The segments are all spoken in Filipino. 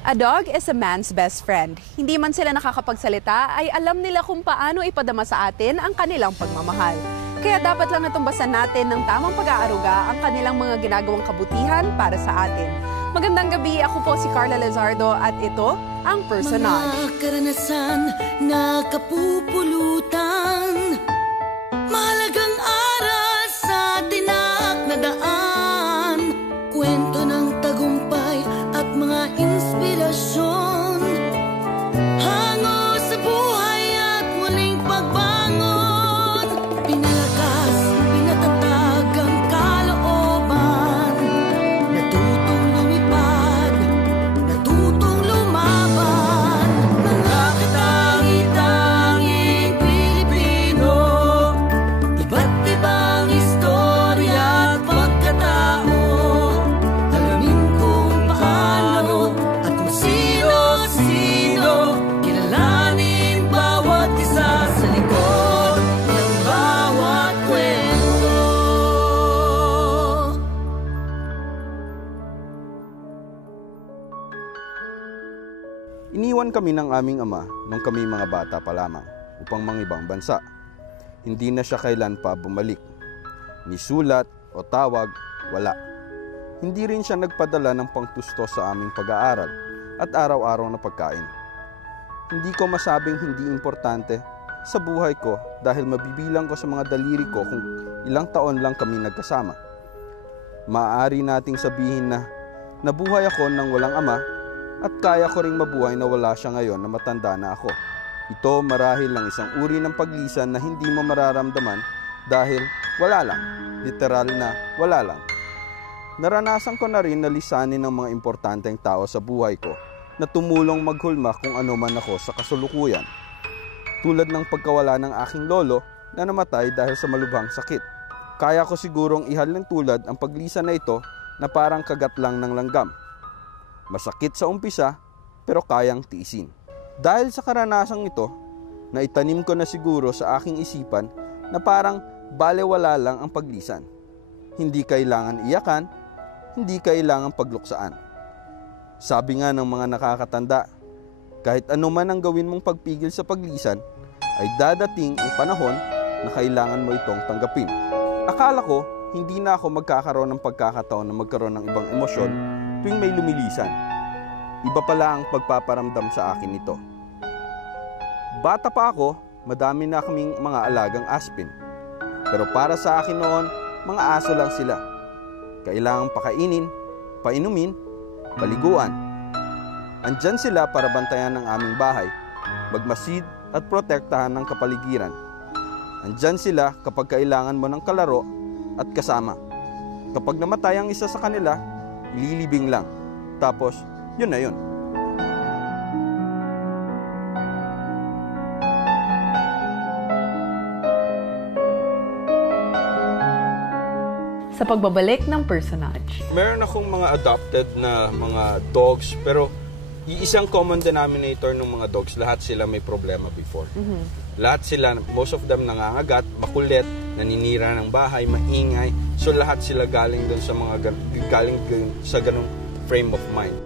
A dog is a man's best friend. Hindi man sila nakakapagsalita, ay alam nila kung paano ipadama sa atin ang kanilang pagmamahal. Kaya dapat lang natumbasan natin ng tamang pag-aaruga ang kanilang mga ginagawang kabutihan para sa atin. Magandang gabi, ako po si Carla Lizardo at ito ang Personage. Mga karanasan na kapupulutan, mahalagang aral sa tinak na daan, kwento ng tagumpay at mga inspirasyon, hango sa buhay at muling pagbangon, pinalakas, pinatatag ang kalooban, natutong lumipad, natutong lumaban, mga katangi-tanging Pilipino, iba't ibang istorya at pagkatao, alamin kung paano at kung sino-sino, kilalanin bawat isa sa likod ng bawat kwento. Iniwan kami ng aming ama nung kami mga bata pa lamang upang mangibang bansa. Hindi na siya kailan pa bumalik. Ni sulat o tawag, wala. Hindi rin siya nagpadala ng pangtusto sa aming pag-aaral at araw-araw na pagkain. Hindi ko masabing hindi importante sa buhay ko dahil mabibilang ko sa mga daliri ko kung ilang taon lang kami nagkasama. Maaari nating sabihin na nabuhay ako nang walang ama at kaya ko ring mabuhay na wala siya ngayon na matanda na ako. Ito marahil lang isang uri ng paglisan na hindi mo mararamdaman dahil wala lang, literal na wala lang. Naranasan ko na rin na lisanin ng mga importanteng tao sa buhay ko na tumulong maghulma kung ano man ako sa kasulukuyan. Tulad ng pagkawala ng aking lolo na namatay dahil sa malubhang sakit. Kaya ko sigurong ihalin tulad ang paglisan na ito na parang kagat lang ng langgam. Masakit sa umpisa, pero kayang tiisin. Dahil sa karanasang ito, naitanim ko na siguro sa aking isipan na parang balewala lang ang paglisan. Hindi kailangan iyakan, hindi kailangan pagluksaan. Sabi nga ng mga nakakatanda, kahit ano man ang gawin mong pagpigil sa paglisan, ay dadating ang panahon na kailangan mo itong tanggapin. Akala ko, hindi na ako magkakaroon ng pagkakataon na magkaroon ng ibang emosyon tuwing may lumilisan. Iba pala ang pagpaparamdam sa akin ito. Bata pa ako, madami na kaming mga alagang aspin. Pero para sa akin noon, mga aso lang sila. Kailangang pakainin, painumin, paliguan. Andyan sila para bantayan ng aming bahay, magmasid at protektahan ng kapaligiran. Andyan sila kapag kailangan mo ng kalaro at kasama. Kapag namatay ang isa sa kanila, ililibing lang. Tapos, yun na yun. Sa pagbabalik ng Personage. Meron akong mga adopted na mga dogs, pero isang common denominator ng mga dogs, lahat sila may problema before. Lahat sila, most of them nangangagat, makulit, naninira ng bahay, maingay. So lahat sila galing dun sa mga galing sa ganung frame of mind.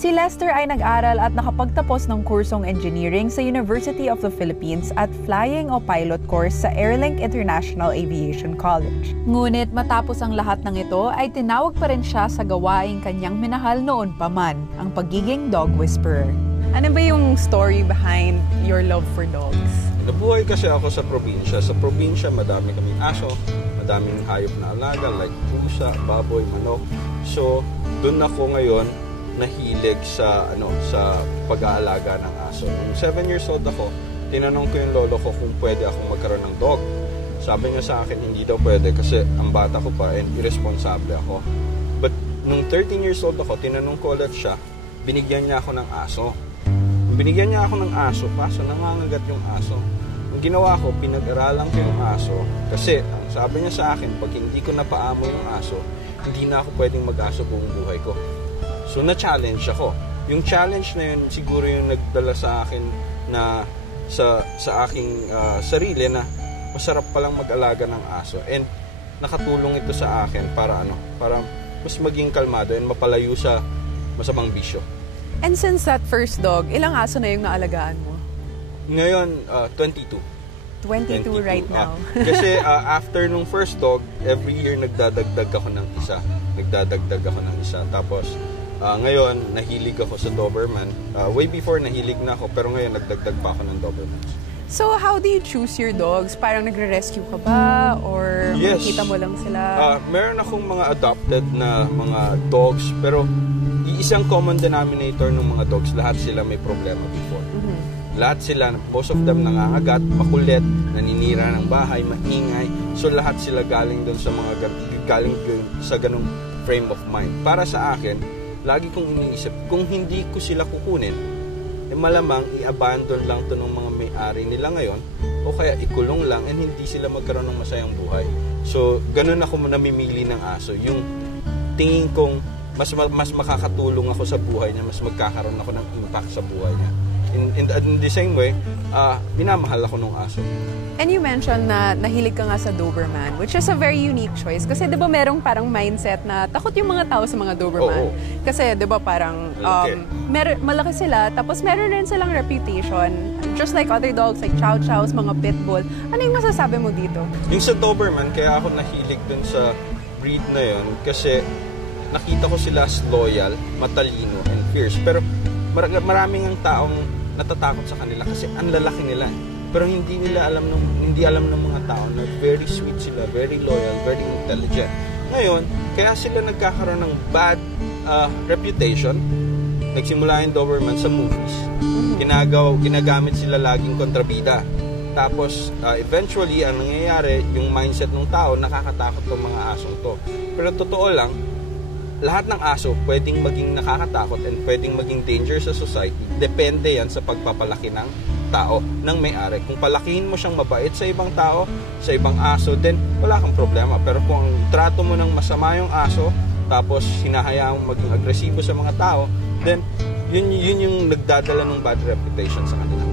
Si Lester ay nag-aral at nakapagtapos ng kursong engineering sa University of the Philippines at flying o pilot course sa Airlink International Aviation College. Ngunit matapos ang lahat ng ito ay tinawag pa rin siya sa gawaing kanyang minahal noon pa man, ang pagiging dog whisperer. Ano ba yung story behind your love for dogs? Nabuhay kasi ako sa probinsya. Sa probinsya, madami kaming aso, madaming hayop na alaga like pusa, baboy, manok. So, doon ako ngayon nahilig sa pag-aalaga ng aso. Nung 7 years old ako, tinanong ko yung lolo ko kung pwede akong magkaroon ng dog. Sabi niya sa akin, hindi daw pwede kasi ang bata ko pa and irresponsible ako. But nung 13 years old ako, tinanong ko ulit siya, binigyan niya ako ng aso. Binigyan niya ako ng aso, kaso nangangagat yung aso. Ang ginawa ko, pinag-aralan ko yung aso kasi ang sabi niya sa akin, pag hindi ko napaamo yung aso, hindi na ako pwedeng mag-aso buong buhay ko. So na-challenge ako. Yung challenge na yun siguro yung nagdala sa akin na sa aking sarili na masarap palang mag-alaga ng aso, and nakatulong ito sa akin para mas maging kalmado and mapalayo sa masamang bisyo. And since that first dog, ilang aso na yung naalagaan mo? Ngayon, 22. 22 right now. Kasi after nung first dog, every year nagdadagdag ako ng isa. Tapos, ngayon, nahilig ako sa Doberman. Way before, nahilig na ako. Pero ngayon, nagdagdag pa ako ng Dobermans. So, how do you choose your dogs? Parang nagre-rescue ka ba? Or Yes. makikita mo lang sila? Meron akong mga adopted na mga dogs. Pero, isang common denominator ng mga dogs, lahat sila may problema before. Lahat sila, most of them nangangagat, makulit, naninira ng bahay, maingay. So lahat sila galing doon sa ganung frame of mind. Para sa akin, lagi kong iniisip, kung hindi ko sila kukunin, malamang i-abandon lang to ng mga may-ari nila ngayon, o kaya ikulong lang and hindi sila magkaroon ng masayang buhay. So ganun ako namimili ng aso. Yung tingin kong mas makakatulong ako sa buhay niya, mas magkakaroon ako ng impact sa buhay niya. In the same way, minamahal ako ng aso. And you mentioned na nahilig ka nga sa Doberman, which is a very unique choice. Kasi di ba merong parang mindset na takot yung mga tao sa mga Doberman. Oo. Kasi di ba parang malaki sila, tapos meron rin silang reputation, just like other dogs, like Chow Chows, mga Pitbull. Ano yung masasabi mo dito? Yung sa Doberman, kaya ako nahilig dun sa breed na yun, kasi nakita ko sila as loyal, matalino, and fierce. Pero maraming ang taong natatakot sa kanila kasi ang lalaki nila. Pero hindi alam ng mga tao na very sweet sila, very loyal, very intelligent. Ngayon, kaya sila nagkakaroon ng bad reputation. Nagsimula yung Doberman sa movies. Ginagamit sila laging kontrabida. Tapos, eventually, ang nangyayari, yung mindset ng tao, nakakatakot ng mga asong to. Pero totoo lang, lahat ng aso pwedeng maging nakakatakot and pwedeng maging danger sa society. Depende yan sa pagpapalaki ng tao, ng may-ari. Kung palakihin mo siyang mabait sa ibang tao, sa ibang aso, then wala kang problema. Pero kung trato mo ng masama yung aso, tapos hinahayaan mo maging agresibo sa mga tao, then yun yung nagdadala ng bad reputation sa kanila.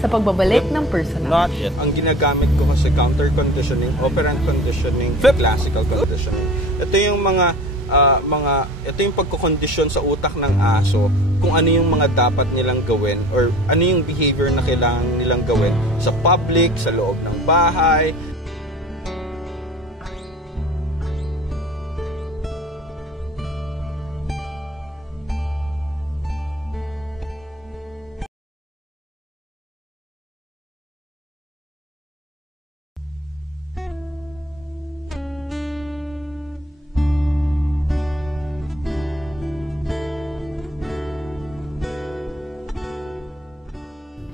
Sa pagbabalik ng personal. Not yet. Ang ginagamit ko kasi counter conditioning, operant conditioning, classical conditioning. Ito yung ito yung pagkokondisyon sa utak ng aso kung ano yung mga dapat nilang gawin or ano yung behavior na kailangan nilang gawin sa public, sa loob ng bahay.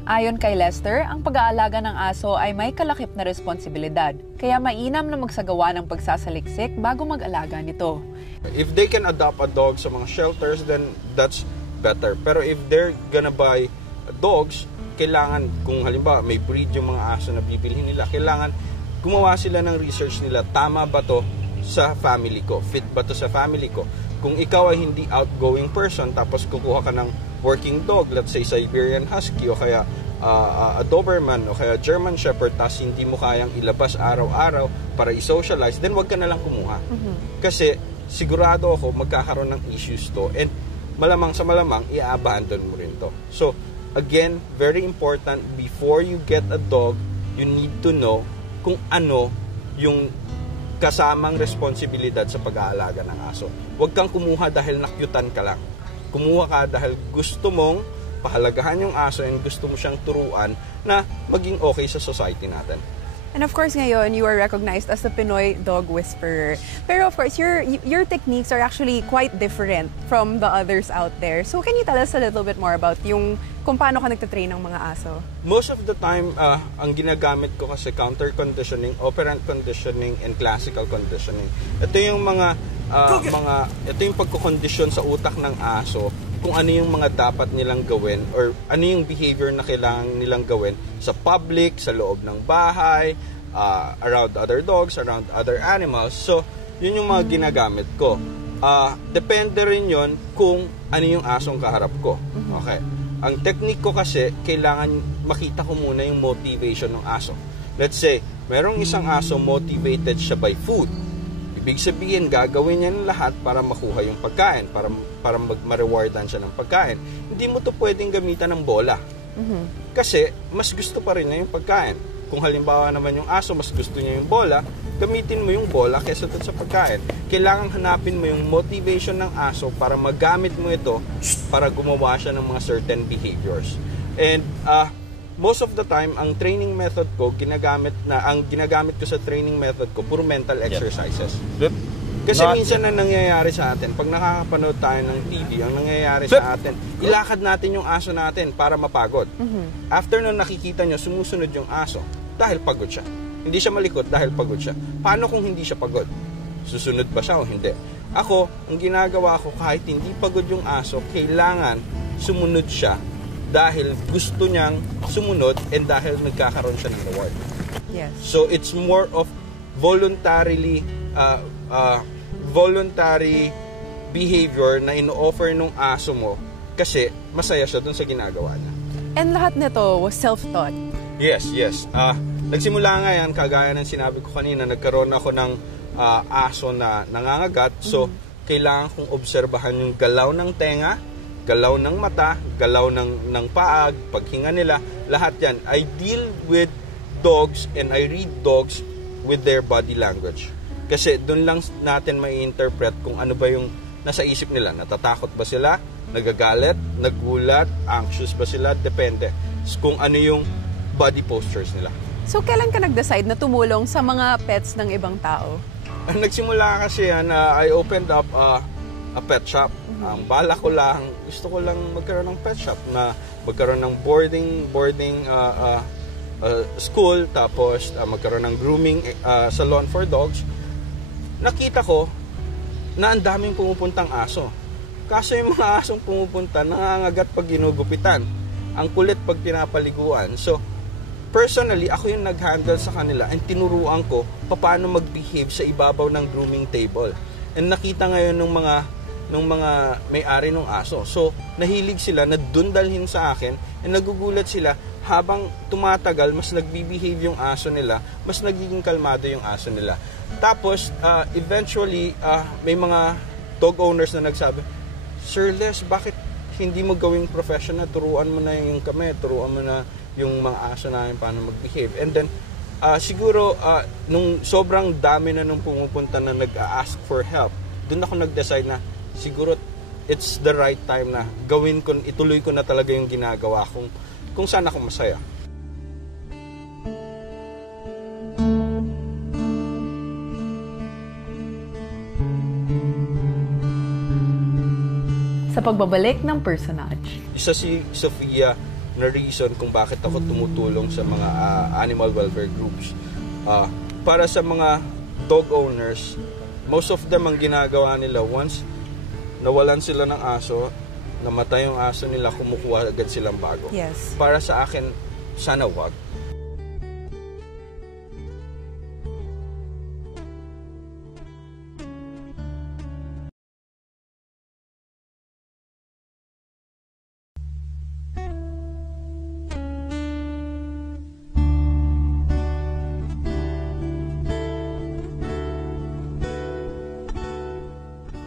Ayon kay Lester, ang pag-aalaga ng aso ay may kalakip na responsibilidad, kaya mainam na magsagawa ng pagsasaliksik bago mag-alaga nito. If they can adopt a dog sa mga shelters, then that's better. Pero if they're gonna buy dogs, kailangan, kung halimbawa may breed yung mga aso na bibilhin nila, kailangan gumawa sila ng research nila, tama ba to sa family ko? Fit ba to sa family ko? Kung ikaw ay hindi outgoing person, tapos kukuha ka ng working dog, let's say Siberian Husky o kaya a Doberman o kaya German Shepherd, tapos hindi mo kayang ilabas araw-araw para i-socialize, then wag ka na lang kumuha. Kasi sigurado ako magkakaroon ng issues to, and malamang sa malamang i-abandon mo rin to. So again, very important, before you get a dog, you need to know kung ano yung kasamang responsibilidad sa pag-aalaga ng aso. Huwag kang kumuha dahil nakyutan ka lang. Kumuha ka dahil gusto mong pahalagahan yung aso and gusto mo siyang turuan na maging okay sa society natin. And of course, ngayon, you are recognized as the Pinoy Dog Whisperer. Pero of course, your techniques are actually quite different from the others out there. So can you tell us a little bit more about kung paano ka nagtatrain ng mga aso? Most of the time, ang ginagamit ko kasi counter conditioning, operant conditioning, and classical conditioning. Ito yung mga ito yung pagkokondisyon sa utak ng aso kung ano yung mga dapat nilang gawin or ano yung behavior na kailangan nilang gawin sa public, sa loob ng bahay, around other dogs, around other animals. So, yun yung mga ginagamit ko. Depende rin yon kung ano yung asong kaharap ko. Okay. Ang technique ko kasi, kailangan makita ko muna yung motivation ng aso. Let's say, merong isang aso motivated siya by food. Ibig sabihin, gagawin niya ng lahat para makuha yung pagkain, para ma-rewardan siya ng pagkain. Hindi mo to pwedeng gamitan ng bola. Kasi, mas gusto pa rin niya yung pagkain. Kung halimbawa naman yung aso, mas gusto niya yung bola, gamitin mo yung bola kaysa dun sa pagkain. Kailangan hanapin mo yung motivation ng aso para magamit mo ito para gumawa siya ng mga certain behaviors. And, most of the time, ang training method ko, ginagamit ko sa training method ko, puro mental exercises. Kasi minsan na nangyayari sa atin, pag nakakapanood tayo ng TV, ang nangyayari sa atin, ilakad natin yung aso natin para mapagod. After nun nakikita nyo, sumusunod yung aso dahil pagod siya. Hindi siya malikot dahil pagod siya. Paano kung hindi siya pagod? Susunod ba siya o hindi? Ako, ang ginagawa ko, kahit hindi pagod yung aso, kailangan sumunod siya dahil gusto niyang sumunod and dahil nagkakaroon siya ng reward. Yes. So it's more of voluntary behavior na ino-offer ng aso mo kasi masaya siya dun sa ginagawa niya. And lahat nito was self-taught. Yes. Nagsimula nga yan, kagaya ng sinabi ko kanina, nagkaroon ako ng aso na nangangagat. So, kailangan kong obserbahan yung galaw ng tenga, galaw ng mata, galaw ng paag, paghinga nila, lahat yan. I deal with dogs and I read dogs with their body language. Kasi doon lang natin mai-interpret kung ano ba yung nasa isip nila. Natatakot ba sila? Nagagalit? Nagulat? Anxious ba sila? Depende. Kung ano yung body postures nila. So, kailan ka nag-decide na tumulong sa mga pets ng ibang tao? Nagsimula kasi yan, I opened up a pet shop. Ang bala ko lang, gusto ko lang magkaroon ng pet shop na magkaroon ng boarding school, tapos magkaroon ng grooming salon for dogs. Nakita ko na ang daming pumupuntang aso. Kaso yung mga asong pumupunta, nangangagat pag ginugupitan. Ang kulit pag pinapaliguan. So, personally, ako yung nag-handle sa kanila and tinuruan ko paano mag-behave sa ibabaw ng grooming table. And nakita ngayon ng mga may-ari ng aso. So, nahilig sila na dun dalhin sa akin and nagugulat sila habang tumatagal, mas nag-behave yung aso nila, mas nagiging kalmado yung aso nila. Tapos, eventually, may mga dog owners na nagsabi, Sir Les, bakit hindi mo gawing professional? Turuan mo na yung kami, turuan mo na yung mga aso namin paano mag-behave. And then, siguro, nung sobrang dami na nung pumupunta na nag-ask for help, dun ako nag-decide na siguro it's the right time na gawin ko, ituloy ko na talaga yung ginagawa kung saan ako masaya. Sa pagbabalik ng personage. Isa si Sofia na reason kung bakit ako tumutulong sa mga animal welfare groups. Para sa mga dog owners, most of them ang ginagawa nila once nawalan sila ng aso, namatay yung aso nila, kumukuha agad silang bago. Yes. Para sa akin, sana wag.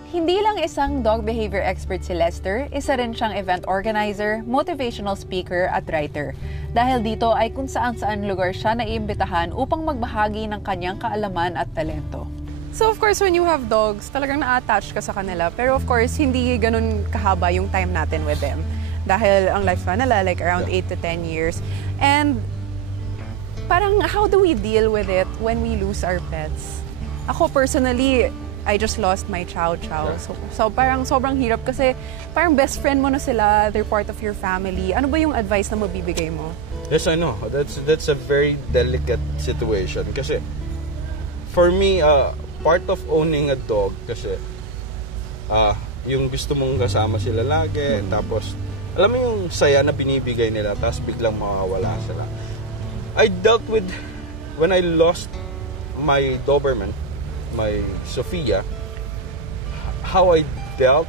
Hindi lang isang dog behavior expert si Lester, isa rin siyang event organizer, motivational speaker at writer. Dahil dito ay kung saan-saan lugar siya naiimbitahan upang magbahagi ng kanyang kaalaman at talento. So of course, when you have dogs, talagang na-attach ka sa kanila. Pero of course, hindi ganun kahaba yung time natin with them. Dahil ang lifespan nila, like around 8 to 10 years. And parang how do we deal with it when we lose our pets? Ako personally, I just lost my chow. So parang sobrang hirap kasi parang best friend mo na sila, they're part of your family. Ano ba yung advice na mabibigay mo? Yes, I know. That's a very delicate situation kasi for me, part of owning a dog kasi yung gusto mong kasama sila lagi, tapos alam mo yung saya na binibigay nila, tapos biglang mawawala sila. I dealt with, when I lost my Doberman, my Sophia, how I dealt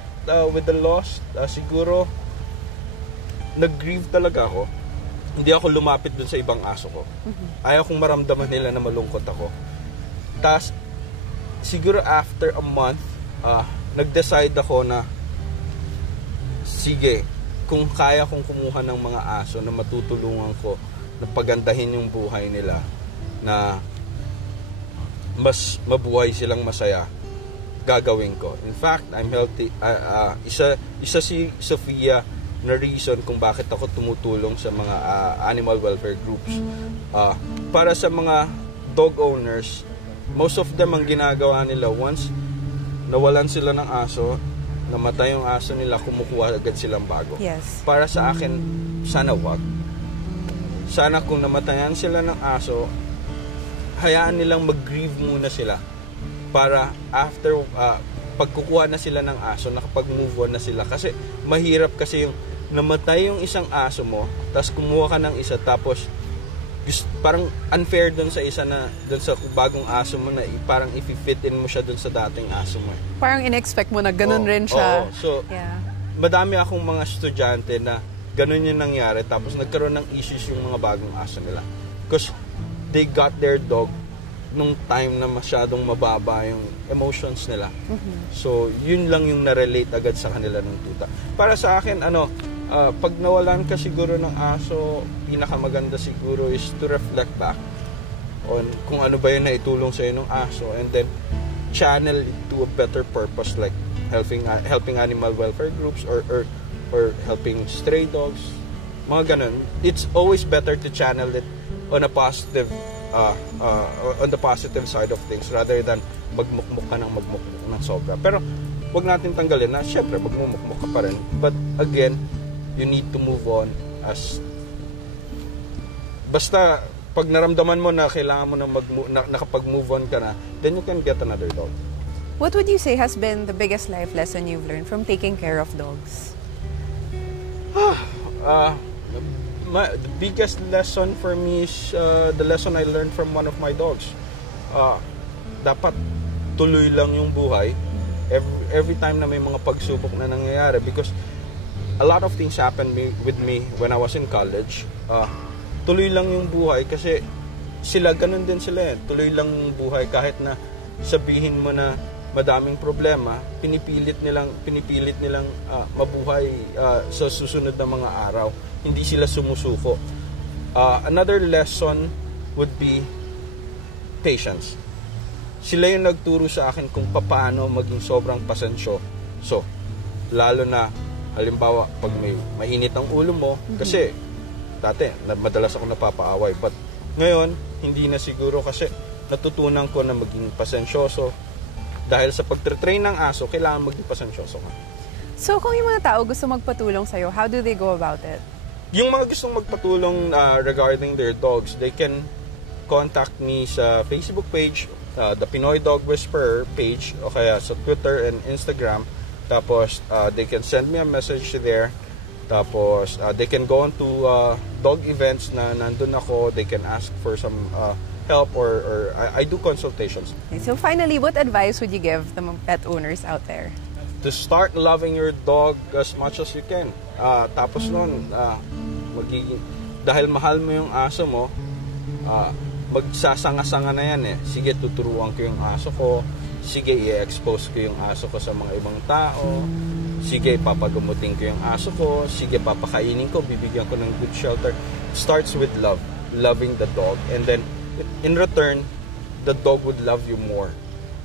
with the loss, siguro nag-grieve talaga ako. Hindi ako lumapit dun sa ibang aso ko. Ayaw kong maramdaman nila na malungkot ako. Tapos siguro after a month, nag-decide ako na sige, kung kaya kong kumuha ng mga aso na matutulungan ko na pagandahin yung buhay nila, na mas mabuhay silang masaya, gagawin ko. In fact, I'm healthy. Isa si Sophia na reason kung bakit ako tumutulong sa mga animal welfare groups. Para sa mga dog owners, most of them ang ginagawa nila, once nawalan sila ng aso, namatay yung aso nila, kumukuha agad silang bago. Yes. Para sa akin, sana wag. Sana kung namatayan sila ng aso, hayaan nilang mag-grieve muna sila. Para after, pagkukuha na sila ng aso, nakapag-move on na sila. Kasi mahirap kasi yung namatay yung isang aso mo, tapos kumuha ka ng isa, tapos parang unfair dun sa isa na, dun sa bagong aso mo na parang i-fit in mo siya dun sa dating aso mo. Parang in-expect mo na ganun rin siya. So, yeah. Madami akong mga estudyante na ganun yung nangyari, tapos nagkaroon ng issues yung mga bagong aso nila. Because they got their dog nung time na masyadong mababa yung emotions nila. So, yun lang yung na-relate agad sa kanila ng tuta. Para sa akin, pag nawalan ka siguro ng aso, pinakamaganda siguro is to reflect back on kung ano ba yung naitulong sa'yo ng aso, and then channel it to a better purpose, like helping animal welfare groups or helping stray dogs, mga ganun. It's always better to channel it on a positive on the positive side of things rather than magmukmuk ka ng sobra. Pero wag natin tanggalin na syempre magmumukmuk ka pa rin, but again, you need to move on. Basta pag naramdaman mo na kailangan mo na nakapag-move on ka na, then you can get another dog. What would you say has been the biggest life lesson you've learned from taking care of dogs? The biggest lesson for me is the lesson I learned from one of my dogs. Dapat tuloy lang yung buhay every time na may mga pagsubok na nangyayari, because a lot of things happened with me when I was in college. Tuloy lang yung buhay kasi sila, ganun din sila. Tuloy lang yung buhay kahit na sabihin mo na madaming problema, pinipilit nilang mabuhay sa susunod na mga araw. Hindi sila sumusuko. Another lesson would be patience. Sila yung nagturo sa akin kung paano maging sobrang pasensyo. So, lalo na halimbawa pag may mainit ang ulo mo, kasi dati madalas ako napapaaway, but ngayon hindi na siguro kasi natutunan ko na maging pasensyoso. Dahil sa pagtre-train ng aso, kailangan maging pasensyoso ka. So kung yung mga tao gusto magpatulong sa'yo, how do they go about it? Yung mga gustong magpatulong regarding their dogs, they can contact me sa Facebook page, the Pinoy Dog Whisperer page, o kaya sa Twitter and Instagram. Tapos they can send me a message there. Tapos they can go on to dog events na nandun ako. They can ask for some help or I do consultations. Okay, so finally, what advice would you give the pet owners out there? To start loving your dog as much as you can. Tapos nun, dahil mahal mo yung aso mo, magsasanga-sanga na yan eh. Sige, tuturuan ko yung aso ko. Sige, i-expose ko yung aso ko sa mga ibang tao. Sige, papagamutin ko yung aso ko. Sige, papakainin ko, bibigyan ko ng good shelter. It starts with love. Loving the dog. And then, in return, the dog would love you more.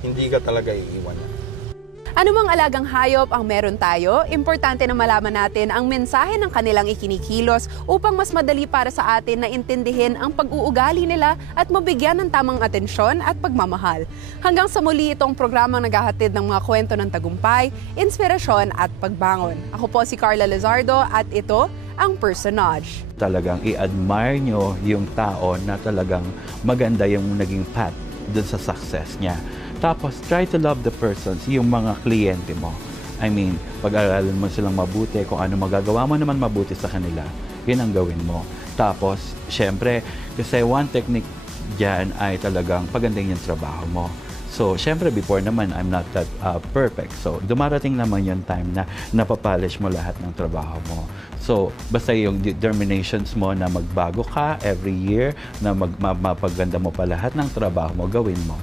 Hindi ka talaga iiwan. Ano mang alagang hayop ang meron tayo, importante na malaman natin ang mensahe ng kanilang ikinikilos upang mas madali para sa atin na intindihin ang pag-uugali nila at mabigyan ng tamang atensyon at pagmamahal. Hanggang sa muli itong programang naghahatid ng mga kwento ng tagumpay, inspirasyon at pagbangon. Ako po si Carla Lizardo at ito ang Personage. Talagang i-admire nyo yung tao na talagang maganda yung naging path dun sa success niya. Tapos, try to love the persons, yung mga kliyente mo. I mean, pag-aralan mo silang mabuti, kung ano magagawa mo naman mabuti sa kanila, yun ang gawin mo. Tapos, syempre, kasi one technique dyan ay talagang pagandahin yung trabaho mo. So, syempre, before naman, I'm not that perfect. So, dumarating naman yung time na napapolish mo lahat ng trabaho mo. So, basta yung determinations mo na magbago ka every year, na mapaganda mo pa lahat ng trabaho mo, gawin mo.